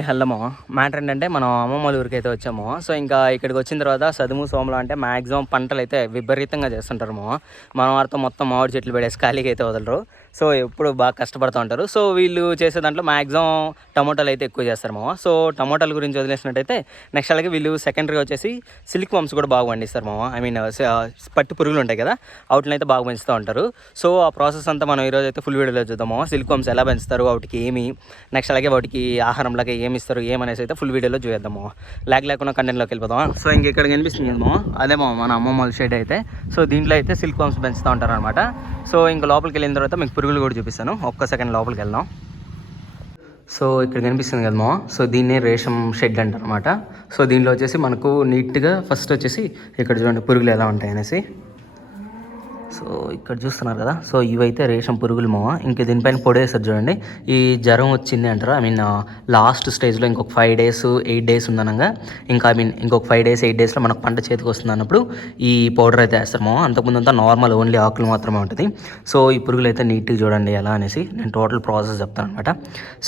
Hello matter ఏంటంటే మనం అమ్మమ్మ వాళ్ళ ఊరికి అయితే వచ్చాము. సో ఇంకా ఇక్కడికి వచ్చిన తర్వాత సదుము సోమలు అంటే మ్యాక్సిమం పంటలు అయితే విపరీతంగా చేస్తుంటారు. మన వారితో మొత్తం మామిడి చెట్లు పెడేసి ఖాళీగా అయితే వదలరు. సో ఎప్పుడు బాగా కష్టపడుతూ ఉంటారు. సో వీళ్ళు చేసే దాంట్లో మ్యాక్సిమం టమోటాలు అయితే ఎక్కువ చేస్తారు. సో టమోటాల గురించి వదిలేసినట్టయితే నెక్స్ట్ అలాగే వీళ్ళు సెకండరీగా వచ్చేసి సిల్క్ వామ్స్ కూడా బాగా పండిస్తారు. ఐ మీన్ పట్టు పురుగులు ఉంటాయి కదా, వాటిని అయితే బాగా పెంచుతూ ఉంటారు. సో ఆ ప్రాసెస్ అంతా మనం ఈరోజు అయితే ఫుల్ వీడియోలో చూద్దాము. సిల్క్ వామ్స్ ఎలా పెంచుతారు, వాటికి ఏమి, నెక్స్ట్ అలాగే వాటికి ఆహారంలాగా ఏమి ఇస్తారు, ఏమనేసి అయితే ఫుల్ వీడియోలో చూద్దాము. లేకుండా కంటెంట్లోకి వెళ్ళిపోదాం. సో ఇంక ఇక్కడ కనిపిస్తుంది కదమో అదేమో మన అమ్మమ్మ వాళ్ళ షెడ్ అయితే. సో దీంట్లో అయితే సిల్క్ వామ్స్ పెంచుతూ ఉంటారు అనమాట. సో ఇంకా లోపలికి వెళ్ళిన తర్వాత మీకు పురుగులు కూడా చూపిస్తాను. ఒక్క సెకండ్ లోపలికి వెళ్దాం. సో ఇక్కడ కనిపిస్తుంది కదమో, సో దీన్నే రేషం షెడ్ అంటారు అనమాట. సో దీంట్లో వచ్చేసి మనకు నీట్గా ఫస్ట్ వచ్చేసి ఇక్కడ చూడండి పురుగులు ఎలా ఉంటాయి అనేసి. సో ఇక్కడ చూస్తున్నారు కదా, సో ఇవైతే రేషం పురుగులు ఇంక దీనిపైన పొడేస్తారు చూడండి. ఈ జ్వరం వచ్చింది అంటారు. ఐ మీన్ లాస్ట్ స్టేజ్లో ఇంకొక 5 days 8 days ఉందనగా, ఇంకా ఐ మీన్ ఇంకొక 5 days 8 daysలో మనకు పంట చేతికి వస్తుంది అన్నప్పుడు ఈ పౌడర్ అయితే వేస్తాము. అంతకుముందు అంతా నార్మల్ ఓన్లీ ఆకులు మాత్రమే ఉంటుంది. సో ఈ పురుగులు అయితే నీట్గా చూడండి ఎలా అనేసి నేను టోటల్ ప్రాసెస్ చెప్తాను అనమాట.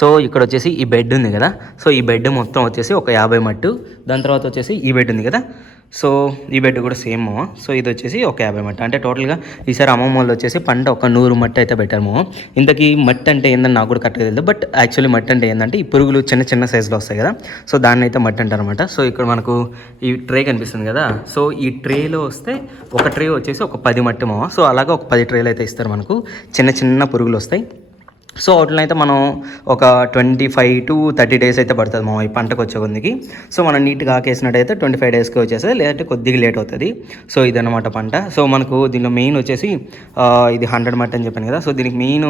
సో ఇక్కడ వచ్చేసి ఈ బెడ్ ఉంది కదా, సో ఈ బెడ్ మొత్తం వచ్చేసి ఒక 50 మట్టు. దాని తర్వాత వచ్చేసి ఈ బెడ్ ఉంది కదా, సో ఈ బెడ్ కూడా సేమ్. సో ఇది వచ్చేసి ఒక 50 మట్టి. అంటే టోటల్గా ఈసారి అమ్మమ్మ వాళ్ళు వచ్చేసి పంట ఒక 100 మట్టి అయితే పెట్టాము. ఇంతకీ మట్టి అంటే ఏందని నాకు కూడా కరెక్ట్గా తెలియదు. బట్ యాక్చువల్లీ మట్టి అంటే ఏంటంటే ఈ పురుగులు చిన్న చిన్న సైజులో వస్తాయి కదా, సో దాన్ని అయితే మట్టి అంటారు అనమాట. సో ఇక్కడ మనకు ఈ ట్రే కనిపిస్తుంది కదా, సో ఈ ట్రేలో వస్తే ఒక ట్రే వచ్చేసి ఒక 10 మట్టి. సో అలాగే ఒక 10 ట్రేలు అయితే ఇస్తారు మనకు. చిన్న చిన్న పురుగులు వస్తాయి. సో వాటిని అయితే మనం ఒక 25 to 30 days అయితే పడుతుంది ఈ పంటకు వచ్చే కొందికి. సో మనం నీట్గా ఆకేసినట్టయితే 25 daysకి వచ్చేస్తుంది, లేదంటే కొద్దిగా లేట్ అవుతుంది. సో ఇదన్నమాట పంట. సో మనకు దీనిలో మెయిన్ వచ్చేసి ఇది 100 మట్టి అని చెప్పాను కదా. సో దీనికి మెయిన్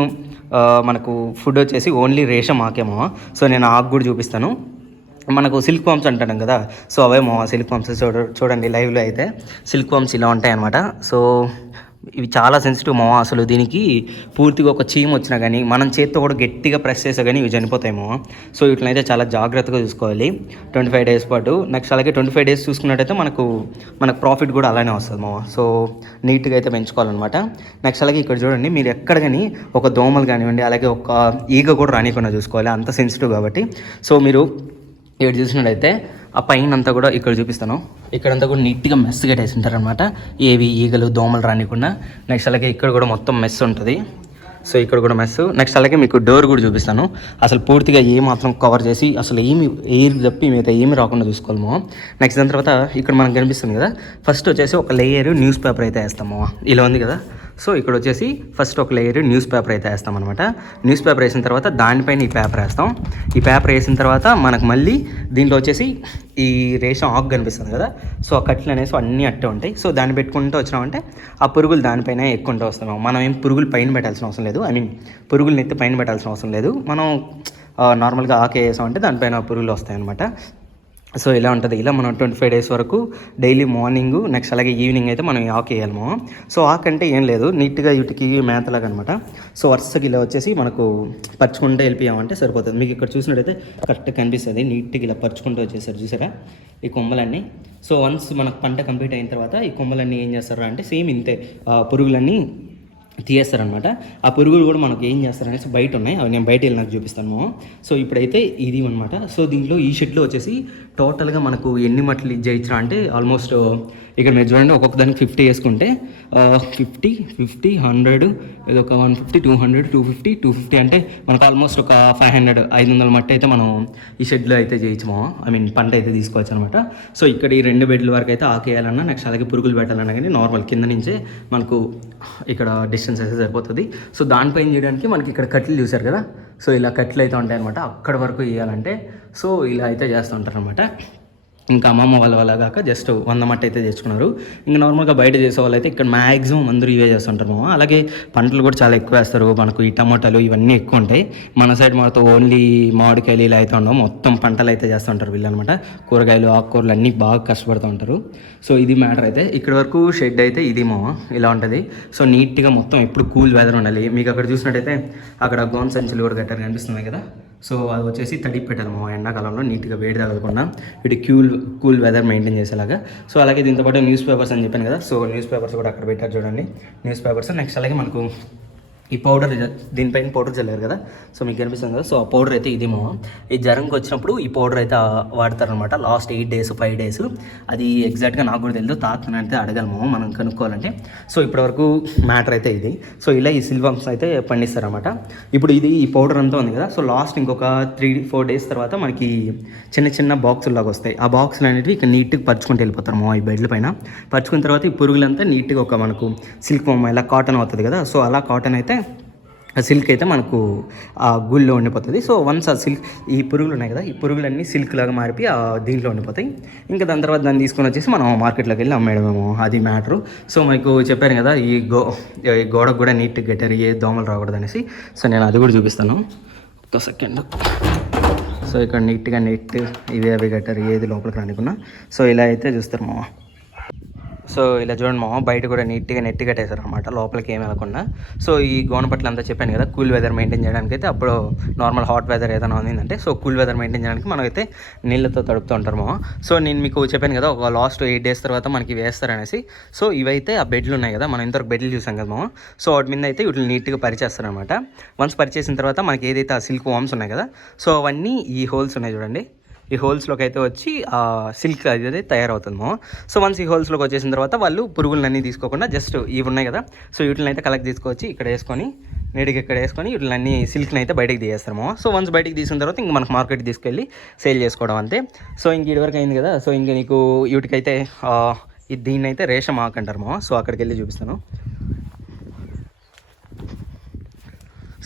మనకు ఫుడ్ వచ్చేసి ఓన్లీ రేషం ఆకేమో. సో నేను ఆకు కూడా చూపిస్తాను. మనకు సిల్క్ వామ్స్ అంటాం కదా, సో అవేమో సిల్క్ వామ్స్ చూడండి లైవ్లో అయితే సిల్క్ వామ్స్ ఇలా ఉంటాయి అన్నమాట. సో ఇవి చాలా సెన్సిటివ్ అసలు దీనికి పూర్తిగా ఒక చీమ వచ్చినా కానీ మనం చేత్తో కూడా గట్టిగా ప్రెస్ చేసా కానీ ఇవి చనిపోతాయేమో. సో వీటినైతే చాలా జాగ్రత్తగా చూసుకోవాలి 25 days పాటు. నెక్స్ట్ అలాగే 25 days చూసుకున్నట్టయితే మనకు ప్రాఫిట్ కూడా అలానే వస్తుంది సో నీట్గా అయితే పెంచుకోవాలన్నమాట. నెక్స్ట్ అలాగే ఇక్కడ చూడండి, మీరు ఎక్కడ కానీ ఒక దోమలు కానివ్వండి, అలాగే ఒక ఈగ కూడా రానికుండా చూసుకోవాలి, అంత సెన్సిటివ్ కాబట్టి. సో మీరు ఇక్కడ చూసినట్టయితే ఆ పైన అంతా కూడా ఇక్కడ చూపిస్తాను, ఇక్కడంతా కూడా నీట్గా మెస్ కట్టేసి ఉంటారు అనమాట, ఏవి ఈగలు దోమలు రానికుండా. నెక్స్ట్ అలాగే ఇక్కడ కూడా మొత్తం మెస్ ఉంటుంది. సో ఇక్కడ కూడా మెస్. నెక్స్ట్ అలాగే మీకు డోర్ కూడా చూపిస్తాను. అసలు పూర్తిగా ఏ మాత్రం కవర్ చేసి అసలు ఏమి ఎయిర్ తప్పి మిగతా ఏమి రాకుండా చూసుకోవాలమో. నెక్స్ట్ దాని తర్వాత ఇక్కడ మనకు కనిపిస్తుంది కదా, ఫస్ట్ వచ్చేసి ఒక లేయర్ న్యూస్ పేపర్ అయితే వేస్తాము. ఇలా ఉంది కదా, సో ఇక్కడ వచ్చేసి ఫస్ట్ ఒక లేయర్ న్యూస్ పేపర్ అయితే వేస్తాం అనమాట. న్యూస్ పేపర్ వేసిన తర్వాత దానిపైన ఈ పేపర్ వేస్తాం. ఈ పేపర్ వేసిన తర్వాత మనకు మళ్ళీ దీంట్లో వచ్చేసి ఈ రేషం ఆకు కనిపిస్తుంది కదా, సో ఆ కట్లు అనేసి అన్నీ అట్టే ఉంటాయి. సో దాన్ని పెట్టుకుంటూ వచ్చినామంటే ఆ పురుగులు దానిపైన ఎక్కుంటూ వస్తున్నాం. మనం ఏం పురుగులు పైన పెట్టాల్సిన అవసరం లేదు, ఐ మీన్ పురుగులు నెత్తి పైన పెట్టాల్సిన అవసరం లేదు. మనం నార్మల్గా ఆకు వేసామంటే దానిపైన పురుగులు వస్తాయి అనమాట. సో ఇలా ఉంటుంది. ఇలా మనం 25 days వరకు డైలీ మార్నింగ్, నెక్స్ట్ అలాగే ఈవినింగ్ అయితే మనం ఆకు వేయాలము. సో ఆకు అంటే ఏం లేదు, నీట్గా వీటికి మేతలాగా అనమాట. సో వరుసకి ఇలా వచ్చేసి మనకు పరుచుకుంటూ వెళ్ళిపోయామంటే సరిపోతుంది. మీకు ఇక్కడ చూసినట్టయితే కరెక్ట్గా కనిపిస్తుంది, నీట్గా ఇలా పరుచుకుంటూ వచ్చేసారు చూసారా ఈ కొమ్మలన్నీ. సో వన్స్ మనకు పంట కంప్లీట్ అయిన తర్వాత ఈ కొమ్మలన్నీ ఏం చేస్తారా అంటే సేమ్ ఇంతే పురుగులన్నీ తీయేస్తారనమాట. ఆ పురుగులు కూడా మనకు ఏం చేస్తారనేసి బయట ఉన్నాయి, అవి నేను బయట వెళ్ళి నాకు చూపిస్తాను. సో ఇప్పుడైతే ఇది అనమాట. సో దీంట్లో ఈ షెడ్లో వచ్చేసి టోటల్గా మనకు ఎన్ని మట్లు ఇచ్చిన అంటే ఆల్మోస్ట్ ఇక్కడ మీరు చూడండి, ఒక్కొక్క దానికి 50 వేసుకుంటే 50 50 100 ఇది ఒక 150 200 250 250 అంటే మనకు ఆల్మోస్ట్ ఒక 500 మట్టి అయితే మనం ఈ షెడ్లో అయితే చేయొచ్చాము. ఐ మీన్ పంట అయితే తీసుకోవచ్చు అనమాట. సో ఇక్కడ ఈ 2 బెడ్ల వరకు అయితే ఆకేయాలన్నా, నెక్స్ట్ అలాగే పురుగులు పెట్టాలన్నా కానీ నార్మల్ కింద నుంచే మనకు ఇక్కడ డిస్టెన్స్ అయితే సరిపోతుంది. సో దానిపైన చేయడానికి మనకి ఇక్కడ కట్లు చూసారు కదా, సో ఇలా కట్లు అయితే ఉంటాయి అనమాట. అక్కడ వరకు వేయాలంటే సో ఇలా అయితే చేస్తూ ఉంటారు అనమాట. ఇంకా అమ్మమ్మ వాళ్ళ కాక జస్ట్ 100 మట్టి అయితే తెచ్చుకున్నారు. ఇంకా నార్మల్గా బయట చేసే వాళ్ళు అయితే ఇక్కడ మ్యాక్సిమం అందరూ ఇవే చేస్తుంటారు. అలాగే పంటలు కూడా చాలా ఎక్కువ వేస్తారు. మనకు ఈ టమాటాలు ఇవన్నీ ఎక్కువ ఉంటాయి. మన సైడ్ మనతో ఓన్లీ మామిడికాయలు ఇలా అయితే ఉండవు, మొత్తం పంటలు అయితే చేస్తుంటారు వీళ్ళు అనమాట. కూరగాయలు ఆకుకూరలు అన్నీ బాగా కష్టపడుతూ ఉంటారు. సో ఇది మ్యాటర్ అయితే. ఇక్కడ వరకు షెడ్ అయితే ఇది ఇలా ఉంటుంది. సో నీట్గా మొత్తం ఎప్పుడు కూల్ వెదర్ ఉండాలి. మీకు అక్కడ చూసినట్టయితే అక్కడ గోన్ సంచులు కూడా కట్టారు కనిపిస్తున్నాయి కదా, సో అది వచ్చేసి తడిపి పెట్టాలి ఎండాకాలంలో నీట్గా వేడి తగలకుండా వీటి కూల్ వెదర్ మెయింటైన్ చేసేలాగా. సో అలాగే దీంతోపాటు న్యూస్ పేపర్స్ అని చెప్పాను కదా, సో న్యూస్ పేపర్స్ కూడా అక్కడ పెట్టారు చూడండి న్యూస్ పేపర్స్. నెక్స్ట్ అలాగే మనకు ఈ పౌడర్ దీనిపైన పౌడర్ చల్లారు కదా, సో మీకు కనిపిస్తుంది కదా, సో ఆ పౌడర్ అయితే ఇదేమో ఈ జ్వరంకి వచ్చినప్పుడు ఈ పౌడర్ అయితే వాడతారనమాట లాస్ట్ 8 days 5 days. అది ఎగ్జాక్ట్గా నాకు కూడా తెలియదు, తాతను అయితే అడగలము మనం కనుక్కోవాలంటే. సో ఇప్పటివరకు మ్యాటర్ అయితే ఇది. సో ఇలా ఈ సిల్వామ్స్ అయితే పండిస్తారనమాట. ఇప్పుడు ఇది ఈ పౌడర్ అంతా ఉంది కదా, సో లాస్ట్ ఇంకొక 3-4 days తర్వాత మనకి చిన్న చిన్న బాక్సులు లాగా వస్తాయి. ఆ బాక్సులు అనేవి ఇక్కడ నీట్గా పరుచుకుంటూ వెళ్ళిపోతారు ఈ బెడ్ల పైన. పరుచుకున్న తర్వాత ఈ పురుగులంతా నీట్గా ఒక మనకు సిల్క్ ఇలా కాటన్ అవుతుంది కదా, సో అలా కాటన్ అయితే ఆ సిల్క్ అయితే మనకు ఆ గుళ్ళో ఉండిపోతుంది. సో వన్స్ ఆ సిల్క్ ఈ పురుగులు ఉన్నాయి కదా, ఈ పురుగులన్నీ సిల్క్ లాగా మారిపోయి ఆ దీంట్లో ఉండిపోతాయి. ఇంకా దాని తర్వాత దాన్ని తీసుకొని వచ్చేసి మనం మార్కెట్లోకి వెళ్ళి అమ్మేయడమేమో, అది మ్యాటరు. సో మనకు చెప్పాను కదా ఈ గోడకు కూడా నీట్గా కట్టారు, ఏ దోమలు రాకూడదు అనేసి. సో నేను అది కూడా చూపిస్తాను, ఒక్క సెకండ్. సో ఇక్కడ నీట్గా ఇవి అవి కట్టారు, ఏది లోపలికి రానికున్నా. సో ఇలా అయితే చూస్తారు మామ. సో ఇలా చూడండి మామ, బయట కూడా నీట్గా నెట్ కట్టేశారు అనమాట, లోపలికి ఏమి వెళ్ళకుండా. సో ఈ గోనపట్లు అంతా చెప్పాను కదా, కూల్ వెదర్ మెయింటైన్ చేయడానికి అయితే. అప్పుడు నార్మల్ హాట్ వెదర్ ఏదైనా ఉందంటే సో కూల్ వెదర్ మెయింటైన్ చేయడానికి మనమైతే నీళ్ళతో తడుపుతూ ఉంటారు మామ. సో నేను మీకు చెప్పాను కదా ఒక లాస్ట్ 8 days తర్వాత మనకి వేస్తారనేసి. సో ఇవైతే ఆ బెడ్లు ఉన్నాయి కదా, మనం ఇంతవరకు బెడ్లు చూసాం కదా మామ. సో వాటి మీద అయితే వీటిని నీట్గా పరిచేస్తారనమాట. వన్స్ పరిచేసిన తర్వాత మనకి ఏదైతే ఆ సిల్క్ వామ్స్ ఉన్నాయి కదా, సో అవన్నీ ఈ హోల్స్ ఉన్నాయి చూడండి, ఈ హోల్స్లోకి అయితే వచ్చి ఆ సిల్క్ అది తయారవుతుందో. సో వన్స్ ఈ హోల్స్లోకి వచ్చేసిన తర్వాత వాళ్ళు పురుగులన్నీ తీసుకోకుండా జస్ట్ ఇవి ఉన్నాయి కదా, సో వీటిని అయితే కలెక్ట్ తీసుకొచ్చి ఇక్కడ వేసుకొని నీటికి ఇక్కడ వేసుకొని వీటిని సిల్క్ని అయితే బయటకు తీసేస్తాము. సో వన్స్ బయటకు తీసిన తర్వాత ఇంక మనకు మార్కెట్కి తీసుకెళ్ళి సేల్ చేసుకోవడం అంతే. సో ఇంక ఇదివరకు అయింది కదా, సో ఇంక నీకు వీటికైతే దీన్ని అయితే రేషం ఆకు అంటారు. సో అక్కడికి వెళ్ళి చూపిస్తాను.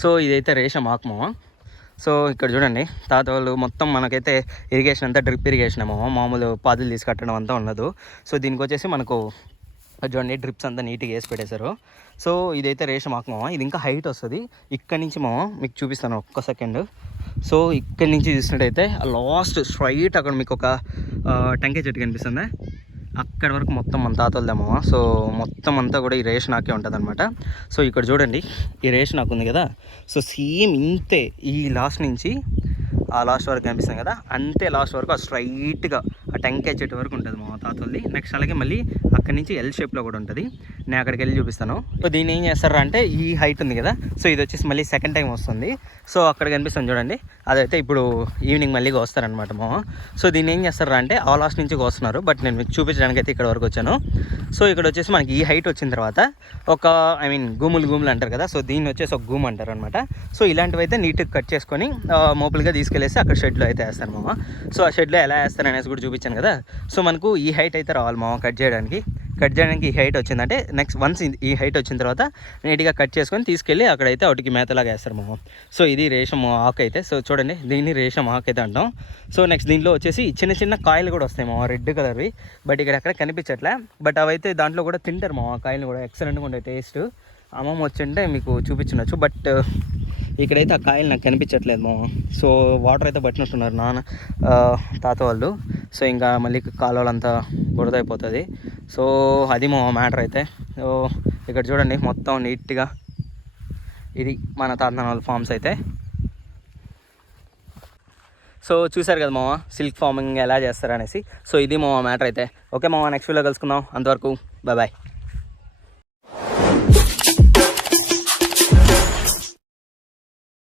సో ఇదైతే రేషం ఆకు మామ. సో ఇక్కడ చూడండి, తాత వాళ్ళు మొత్తం మనకైతే ఇరిగేషన్ అంతా డ్రిప్ ఇరిగేషన్ ఏమో, మామూలు పాదులు తీసుకట్టడం అంతా ఉండదు. సో దీనికి వచ్చేసి మనకు చూడండి డ్రిప్స్ అంతా నీట్గా వేసి పెట్టేశారు. సో ఇదైతే రేషం ఆకు మామ. ఇది ఇంకా హైట్ వస్తుంది. ఇక్కడి నుంచి మామ మీకు చూపిస్తాను ఒక్క సెకండ్. సో ఇక్కడి నుంచి చూసినట్టయితే లాస్ట్ స్ట్రైట్ అక్కడ మీకు ఒక టెంకాయ చెట్టు కనిపిస్తుంది, అక్కడి వరకు మొత్తం మన తాతలదేమో. సో మొత్తం అంతా కూడా ఈ రేషన్ ఆకే ఉంటుంది అనమాట. సో ఇక్కడ చూడండి ఈ రేషన్ ఆకు ఉంది కదా, సో సేమ్ ఇంతే ఈ లాస్ట్ నుంచి ఆ లాస్ట్ వరకు కనిపిస్తుంది కదా, అంతే లాస్ట్ వరకు ఆ స్ట్రైట్గా ఆ టెంకాయ చెట్టు వరకు ఉంటుంది మా తాతల్ది. నెక్స్ట్ అలాగే మళ్ళీ అక్కడి నుంచి ఎల్ షేప్లో కూడా ఉంటుంది, నేను అక్కడికి వెళ్ళి చూపిస్తాను. సో దీన్ని ఏం చేస్తారు అంటే ఈ హైట్ ఉంది కదా, సో ఇది వచ్చేసి మళ్ళీ సెకండ్ టైం వస్తుంది. సో అక్కడ కనిపిస్తుంది చూడండి, అదైతే ఇప్పుడు ఈవినింగ్ మళ్ళీ వస్తారనమాట మా. సో దీన్ని ఏం చేస్తారు అంటే ఆ లాస్ట్ నుంచి వస్తున్నారు, బట్ నేను మీకు చూపించడానికి అయితే ఇక్కడ వరకు వచ్చాను. సో ఇక్కడ వచ్చేసి మనకి ఈ హైట్ వచ్చిన తర్వాత ఒక గూములు అంటారు కదా, సో దీన్ని వచ్చేసి ఒక గూమ్ అంటారు అనమాట. సో ఇలాంటివి అయితే నీట్గా కట్ చేసుకొని మోపులుగా తీసుకెళ్ళేసి అక్కడ షెడ్లో అయితే వేస్తారు మామ. సో ఆ షెడ్లో ఎలా వేస్తారు అనేసి కూడా చూపించాను కదా. సో మనకు ఈ హైట్ అయితే రావాలి మామ కట్ చేయడానికి ఈ హైట్ వచ్చిందంటే నెక్స్ట్ వన్స్ ఈ హైట్ వచ్చిన తర్వాత నీట్గా కట్ చేసుకొని తీసుకెళ్ళి అక్కడైతే వాటికి మేతలాగా వేస్తారు మామ. సో ఇది రేషం ఆకు అయితే. సో చూడండి దీన్ని రేషం ఆకు అయితే అంటాం. సో నెక్స్ట్ దీంట్లో వచ్చేసి చిన్న చిన్న కాయలు కూడా వస్తాయి మామ, రెడ్ కలర్వి, బట్ ఇక్కడ ఎక్కడ కనిపించట్లే. బట్ అవైతే దాంట్లో కూడా తింటారు మామ, కాయలు కూడా ఎక్సలెంట్గా ఉంటాయి టేస్ట్. అమ్మమ్మ వచ్చింటే మీకు చూపించుండొచ్చు, బట్ ఇక్కడైతే ఆ కాయలు నాకు కనిపించట్లేదు మామ. సో వాటర్ అయితే పట్టినట్టున్నారు నాన్న తాత వాళ్ళు. సో ఇంకా మళ్ళీ కాలువలంతా బురద అయిపోతుంది. సో అది మా మ్యాటర్ అయితే. సో ఇక్కడ చూడండి మొత్తం నీట్గా ఇది మన తాతనాన్న వాళ్ళ ఫార్మ్స్ అయితే. సో చూసారు కదా మామ సిల్క్ ఫార్మింగ్ ఎలా చేస్తారనేసి. సో ఇది మా మ్యాటర్ అయితే. ఓకే మామ, నెక్స్ట్ వీడియో కలుసుకుందాం. అంతవరకు బాయ్.